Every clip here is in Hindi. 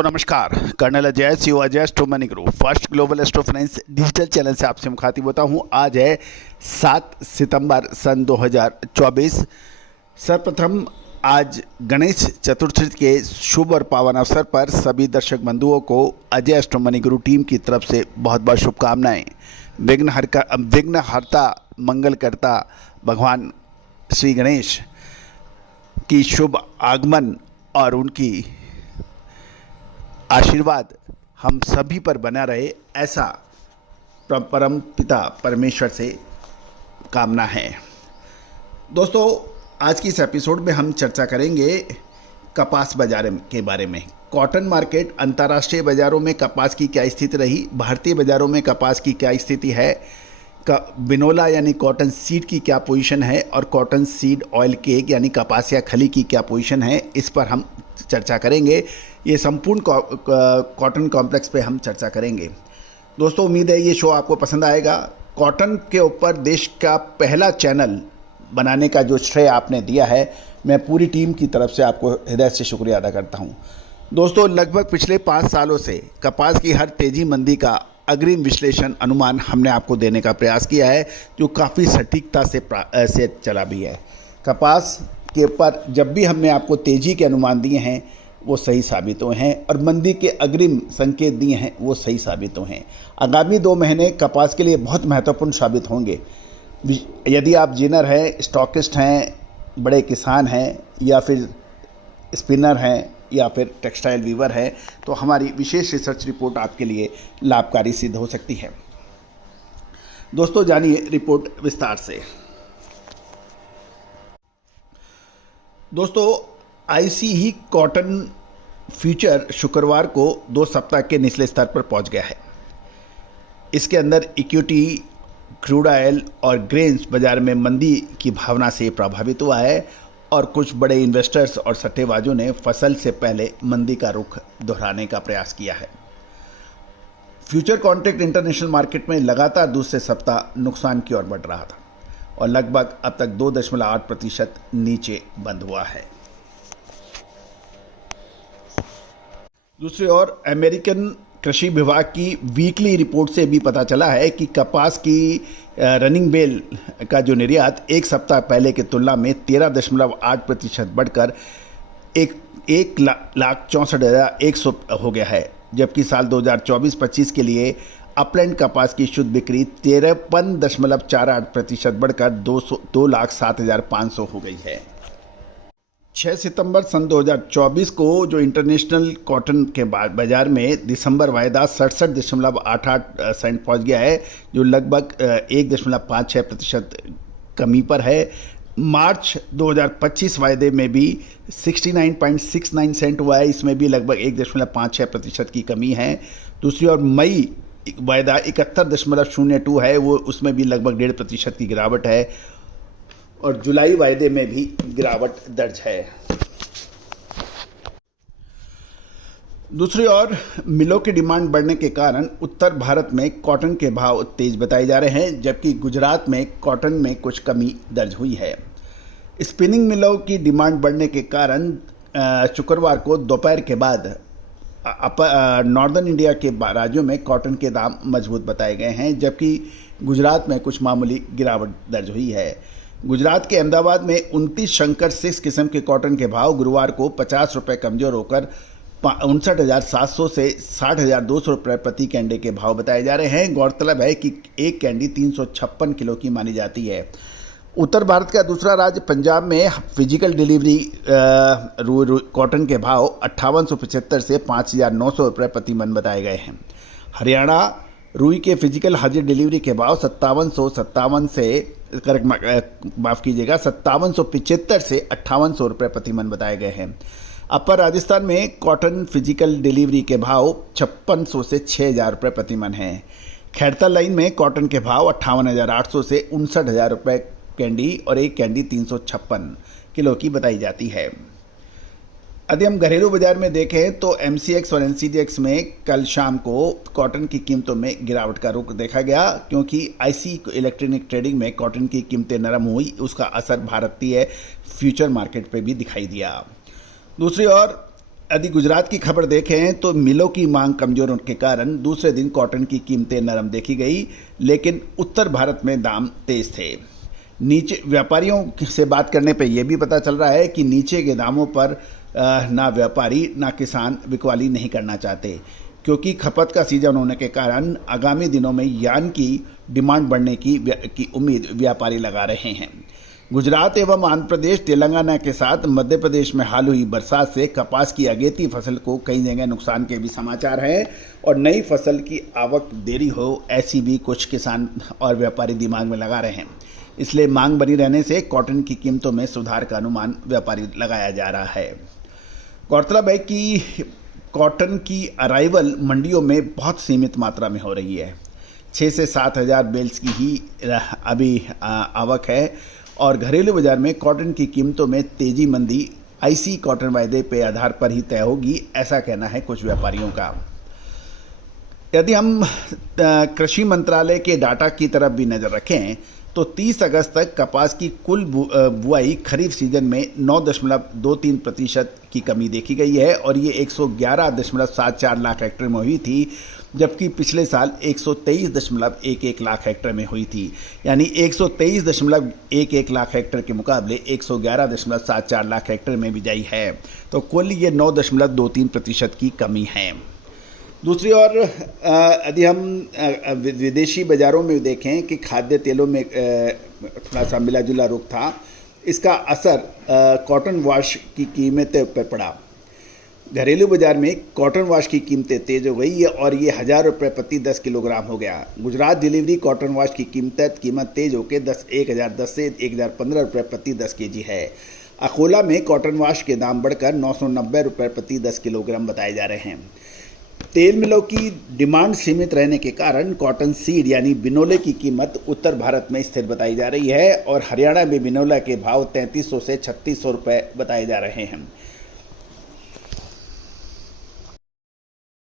दोस्तों नमस्कार। कर्नल अजय सीओ अजय स्टो money group first global astro finance digital channel से आपसे मुखातिब होता हूं। आज है 7 सितंबर सन 2024। सर्वप्रथम आज गणेश चतुर्थी के शुभ और पावन अवसर पर सभी दर्शक बंधुओं को Ajay astro money group team की तरफ से बहुत बहुत शुभकामनाएं। विघ्नहर्ता मंगलकर्ता भगवान श्री गणेश की शुभ आगमन और उनकी आशीर्वाद हम सभी पर बना रहे, ऐसा परम पिता परमेश्वर से कामना है। दोस्तों, आज की इस एपिसोड में हम चर्चा करेंगे कपास बाजार के बारे में। कॉटन मार्केट, अंतर्राष्ट्रीय बाज़ारों में कपास की क्या स्थिति रही, भारतीय बाज़ारों में कपास की क्या स्थिति है, बिनोला यानी कॉटन सीड की क्या पोजीशन है और कॉटन सीड ऑयल केक यानी कपास या खली की क्या पोजीशन है, इस पर हम चर्चा करेंगे। ये संपूर्ण कॉटन कॉम्प्लेक्स पे हम चर्चा करेंगे। दोस्तों, उम्मीद है ये शो आपको पसंद आएगा। कॉटन के ऊपर देश का पहला चैनल बनाने का जो श्रेय आपने दिया है, मैं पूरी टीम की तरफ से आपको हृदय से शुक्रिया अदा करता हूँ। दोस्तों, लगभग पिछले 5 सालों से कपास की हर तेज़ी मंदी का अग्रिम विश्लेषण अनुमान हमने आपको देने का प्रयास किया है, जो काफ़ी सटीकता से चला भी है। कपास के ऊपर जब भी हमने आपको तेज़ी के अनुमान दिए हैं वो सही साबित हुए हैं और मंदी के अग्रिम संकेत दिए हैं वो सही साबित हुए हैं। आगामी 2 महीने कपास के लिए बहुत महत्वपूर्ण साबित होंगे। यदि आप जिनर हैं, स्टॉकिस्ट हैं, बड़े किसान हैं या फिर स्पिनर हैं या फिर टेक्सटाइल वीवर है, तो हमारी विशेष रिसर्च रिपोर्ट आपके लिए लाभकारी सिद्ध हो सकती है। दोस्तों, जानिए रिपोर्ट विस्तार से। दोस्तों, आईसी ही कॉटन फ्यूचर शुक्रवार को 2 सप्ताह के निचले स्तर पर पहुंच गया है। इसके अंदर इक्विटी, क्रूड ऑयल और ग्रेन्स बाजार में मंदी की भावना से प्रभावित हुआ है और कुछ बड़े इन्वेस्टर्स और सट्टेबाजों ने फसल से पहले मंदी का रुख दोहराने का प्रयास किया है। फ्यूचर कॉन्ट्रैक्ट इंटरनेशनल मार्केट में लगातार दूसरे सप्ताह नुकसान की ओर बढ़ रहा था और लगभग अब तक 2.8% नीचे बंद हुआ है। दूसरी ओर अमेरिकन कृषि विभाग की वीकली रिपोर्ट से भी पता चला है कि कपास की रनिंग बेल का जो निर्यात एक सप्ताह पहले की तुलना में 13.8% बढ़कर 1,64,100 हो गया है, जबकि साल 2024-25 के लिए अपलैंड कपास की शुद्ध बिक्री 53.48% बढ़कर 2,07,500 हो गई है। 6 सितंबर सन 2024 को जो इंटरनेशनल कॉटन के बाजार में दिसंबर वायदा 67.88 सेंट पहुंच गया है, जो लगभग 1.56% कमी पर है। मार्च 2025 वायदे में भी 69.69 सेंट हुआ है, इसमें भी लगभग 1.56% की कमी है। दूसरी ओर मई वायदा 71.02 है, वो उसमें भी लगभग 1.5% की गिरावट है और जुलाई वायदे में भी गिरावट दर्ज है। दूसरी ओर मिलों की डिमांड बढ़ने के कारण उत्तर भारत में कॉटन के भाव तेज बताए जा रहे हैं, जबकि गुजरात में कॉटन में कुछ कमी दर्ज हुई है। स्पिनिंग मिलों की डिमांड बढ़ने के कारण शुक्रवार को दोपहर के बाद नॉर्दर्न इंडिया के राज्यों में कॉटन के दाम मजबूत बताए गए हैं, जबकि गुजरात में कुछ मामूली गिरावट दर्ज हुई है। गुजरात के अहमदाबाद में 29 शंकर 6 किस्म के कॉटन के भाव गुरुवार को 50 रुपये कमजोर होकर 59,700 से 60,200 रुपये प्रति कैंडे के भाव बताए जा रहे हैं। गौरतलब है कि एक कैंडी 356 किलो की मानी जाती है। उत्तर भारत का दूसरा राज्य पंजाब में फिजिकल डिलीवरी कॉटन के भाव 5875 से 5,900 रुपये प्रति मन बताए गए हैं। हरियाणा रुई के फिजिकल हाजिर डिलीवरी के भाव 5775 से 5775 से 5800 रुपये प्रति मन बताए गए हैं। अपर राजस्थान में कॉटन फिजिकल डिलीवरी के भाव 5600 से 6,000 रुपये प्रति मन हैं। खैरताल लाइन में कॉटन के भाव 58,800 से 59,000 रुपये कैंडी और एक कैंडी 356 किलो की बताई जाती है। यदि हम घरेलू बाजार में देखें तो MCX और NCDX में कल शाम को कॉटन की कीमतों में गिरावट का रुख देखा गया, क्योंकि IC इलेक्ट्रॉनिक ट्रेडिंग में कॉटन की कीमतें नरम हुई, उसका असर भारतीय फ्यूचर मार्केट पे भी दिखाई दिया। दूसरी ओर यदि गुजरात की खबर देखें तो मिलों की मांग कमजोर होने के कारण दूसरे दिन कॉटन की कीमतें नरम देखी गई, लेकिन उत्तर भारत में दाम तेज थे। नीचे व्यापारियों से बात करने पे यह भी पता चल रहा है कि नीचे के दामों पर ना व्यापारी ना किसान बिकवाली नहीं करना चाहते, क्योंकि खपत का सीजन होने के कारण आगामी दिनों में यार्न की डिमांड बढ़ने की उम्मीद व्यापारी लगा रहे हैं। गुजरात एवं आंध्र प्रदेश, तेलंगाना के साथ मध्य प्रदेश में हाल हुई बरसात से कपास की अगेती फसल को कई जगह नुकसान के भी समाचार हैं और नई फसल की आवक देरी हो ऐसी भी कुछ किसान और व्यापारी दिमाग में लगा रहे हैं। इसलिए मांग बनी रहने से कॉटन की कीमतों में सुधार का अनुमान व्यापारी लगाया जा रहा है। गौरतलब है कि कॉटन की अराइवल मंडियों में बहुत सीमित मात्रा में हो रही है। 6 से 7 हज़ार बेल्स की ही अभी आवक है और घरेलू बाजार में कॉटन की कीमतों में तेजी मंदी आईसी कॉटन वायदे पे आधार पर ही तय होगी, ऐसा कहना है कुछ व्यापारियों का। यदि हम कृषि मंत्रालय के डाटा की तरफ भी नज़र रखें तो 30 अगस्त तक कपास की कुल बुआई खरीफ सीजन में 9.23% की कमी देखी गई है और ये 111.74 लाख हेक्टेयर में हुई थी, जबकि पिछले साल 123.11 लाख हेक्टेयर में हुई थी। यानी 123.11 लाख हेक्टेयर के मुकाबले 111.74 लाख हेक्टेयर में बिजाई है, तो कुल ये 9.23% की कमी है। दूसरी ओर यदि हम विदेशी बाज़ारों में देखें कि खाद्य तेलों में थोड़ा सा मिला जुला रुख था, इसका असर कॉटन वॉश की कीमतें पर पड़ा। घरेलू बाजार में कॉटन वॉश की कीमतें तेज हो गई है और ये 1,000 रुपये प्रति 10 किलोग्राम हो गया। गुजरात डिलीवरी कॉटन वॉश की कीमत तेज होकर 1,010 से 1,015 रुपये प्रति 10 केजी है। अकोला में कॉटन वॉश के दाम बढ़कर 990 रुपये प्रति 10 किलोग्राम बताए जा रहे हैं। तेल मिलों की डिमांड सीमित रहने के कारण कॉटन सीड यानी बिनोले की कीमत उत्तर भारत में स्थिर बताई जा रही है और हरियाणा में बिनोला के भाव 3300 से 3600 रुपये बताए जा रहे हैं।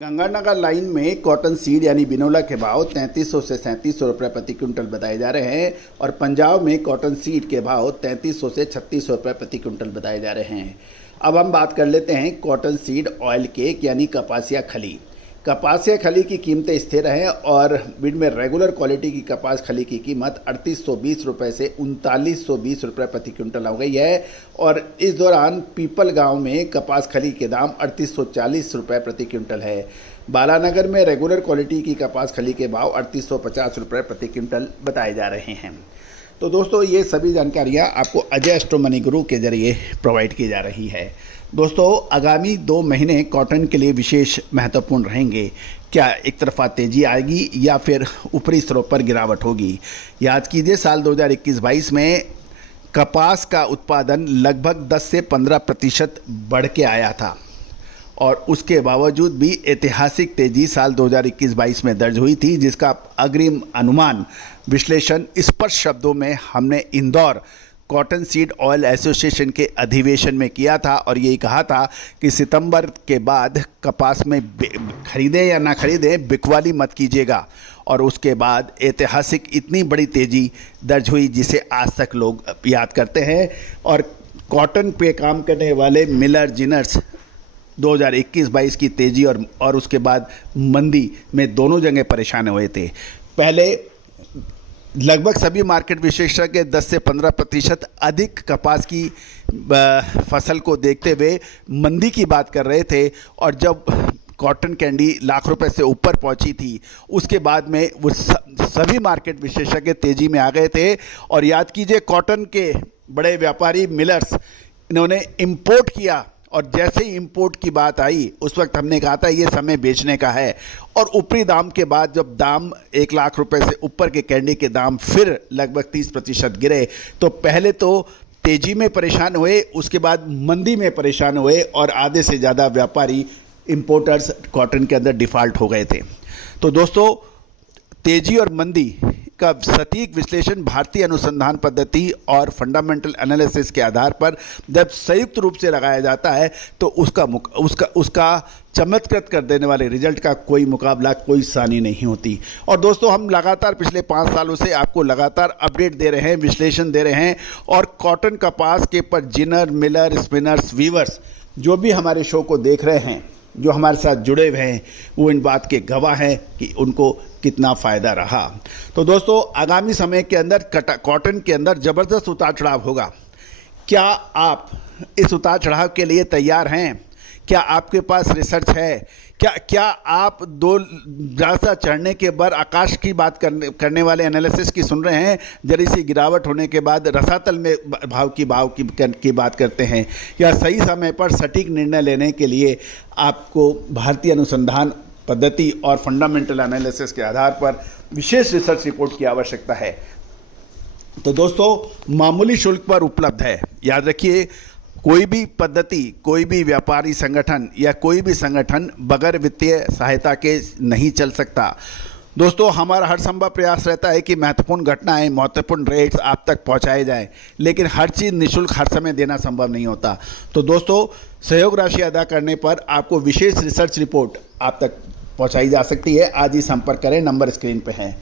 गंगानगर लाइन में कॉटन सीड यानी बिनोला के भाव 3300 से 3700 रुपये प्रति क्विंटल बताए जा रहे हैं और पंजाब में कॉटन सीड के भाव 3300 से 3600 रुपये प्रति क्विंटल बताए जा रहे हैं। अब हम बात कर लेते हैं कॉटन सीड ऑयल केक यानी कपासिया खली। कपासिया खली की कीमतें स्थिर हैं और बिड में रेगुलर क्वालिटी की कपास खली की कीमत 3820 रुपये से 3920 रुपये प्रति क्विंटल हो गई है और इस दौरान पीपल गांव में कपास खली के दाम 3840 रुपये प्रति क्विंटल है। बालानगर में रेगुलर क्वालिटी की कपास खली के भाव 3850 रुपये प्रति क्विंटल बताए जा रहे हैं। तो दोस्तों, ये सभी जानकारियाँ आपको अजय एस्ट्रो मनी गुरु के जरिए प्रोवाइड की जा रही है। दोस्तों, आगामी 2 महीने कॉटन के लिए विशेष महत्वपूर्ण रहेंगे। क्या एक तरफा तेजी आएगी या फिर ऊपरी स्तरों पर गिरावट होगी? याद कीजिए, साल 2021-22 में कपास का उत्पादन लगभग 10 से 15% बढ़ के आया था और उसके बावजूद भी ऐतिहासिक तेजी साल 2021-22 में दर्ज हुई थी, जिसका अग्रिम अनुमान विश्लेषण स्पष्ट शब्दों में हमने Indore cotton seed oil association के अधिवेशन में किया था और यही कहा था कि सितंबर के बाद कपास में खरीदें या ना खरीदें, बिकवाली मत कीजिएगा। और उसके बाद ऐतिहासिक इतनी बड़ी तेज़ी दर्ज हुई जिसे आज तक लोग याद करते हैं और कॉटन पे काम करने वाले मिलर जिनर्स 2021-22 की तेज़ी और उसके बाद मंदी में दोनों जगह परेशान हुए थे। पहले लगभग सभी मार्केट विशेषज्ञ 10 से 15% अधिक कपास की फसल को देखते हुए मंदी की बात कर रहे थे और जब कॉटन कैंडी लाख रुपए से ऊपर पहुंची थी उसके बाद में वो सभी मार्केट विशेषज्ञ तेज़ी में आ गए थे। और याद कीजिए, कॉटन के बड़े व्यापारी मिलर्स इन्होंने इंपोर्ट किया और जैसे ही इंपोर्ट की बात आई उस वक्त हमने कहा था ये समय बेचने का है और ऊपरी दाम के बाद जब दाम 1 लाख रुपए से ऊपर के कैंडी के दाम फिर लगभग 30% गिरे तो पहले तो तेजी में परेशान हुए, उसके बाद मंदी में परेशान हुए और आधे से ज़्यादा व्यापारी इंपोर्टर्स कॉटन के अंदर डिफ़ॉल्ट हो गए थे। तो दोस्तों, तेजी और मंदी का सटीक विश्लेषण भारतीय अनुसंधान पद्धति और फंडामेंटल एनालिसिस के आधार पर जब संयुक्त रूप से लगाया जाता है तो उसका चमत्कृत कर देने वाले रिजल्ट का कोई मुकाबला, कोई सानी नहीं होती। और दोस्तों, हम लगातार पिछले 5 सालों से आपको लगातार अपडेट दे रहे हैं, विश्लेषण दे रहे हैं और कॉटन कपास के पर जिनर, मिलर, स्पिनर्स, वीवर्स जो भी हमारे शो को देख रहे हैं, जो हमारे साथ जुड़े हुए हैं, वो इन बात के गवाह हैं कि उनको कितना फ़ायदा रहा। तो दोस्तों, आगामी समय के अंदर कॉटन के अंदर ज़बरदस्त उतार चढ़ाव होगा। क्या आप इस उतार चढ़ाव के लिए तैयार हैं? क्या आपके पास रिसर्च है? क्या आप दो रास्ता चढ़ने के बाद आकाश की बात करने वाले एनालिसिस की सुन रहे हैं? जरी सी गिरावट होने के बाद रसातल में भाव की बात करते हैं? या सही समय पर सटीक निर्णय लेने के लिए आपको भारतीय अनुसंधान पद्धति और फंडामेंटल एनालिसिस के आधार पर विशेष रिसर्च रिपोर्ट की आवश्यकता है? तो दोस्तों, मामूली शुल्क पर उपलब्ध है। याद रखिए, कोई भी पद्धति, कोई भी व्यापारी संगठन या कोई भी संगठन बगैर वित्तीय सहायता के नहीं चल सकता। दोस्तों, हमारा हर संभव प्रयास रहता है कि महत्वपूर्ण घटनाएं, महत्वपूर्ण रेट्स आप तक पहुंचाए जाएं, लेकिन हर चीज़ निःशुल्क हर समय देना संभव नहीं होता। तो दोस्तों, सहयोग राशि अदा करने पर आपको विशेष रिसर्च रिपोर्ट आप तक पहुंचाई जा सकती है। आज ही संपर्क करें, नंबर स्क्रीन पे है।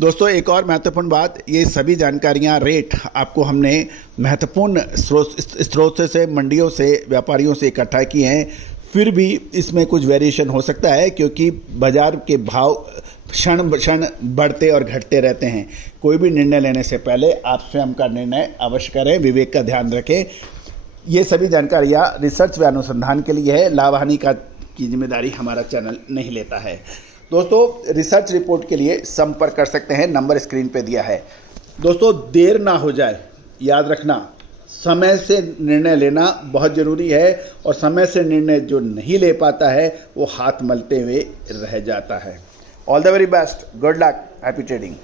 दोस्तों, एक और महत्वपूर्ण बात, ये सभी जानकारियां, रेट आपको हमने महत्वपूर्ण स्रोत से, मंडियों से, व्यापारियों से इकट्ठा किए हैं। फिर भी इसमें कुछ वेरिएशन हो सकता है, क्योंकि बाज़ार के भाव क्षण क्षण बढ़ते और घटते रहते हैं। कोई भी निर्णय लेने से पहले आप स्वयं का निर्णय अवश्य करें, विवेक का ध्यान रखें। ये सभी जानकारियाँ रिसर्च व अनुसंधान के लिए है, लाभ हानि की जिम्मेदारी हमारा चैनल नहीं लेता है। दोस्तों, रिसर्च रिपोर्ट के लिए संपर्क कर सकते हैं, नंबर स्क्रीन पे दिया है। दोस्तों, देर ना हो जाए, याद रखना, समय से निर्णय लेना बहुत ज़रूरी है, और समय से निर्णय जो नहीं ले पाता है वो हाथ मलते हुए रह जाता है। All the very best, good luck, happy trading.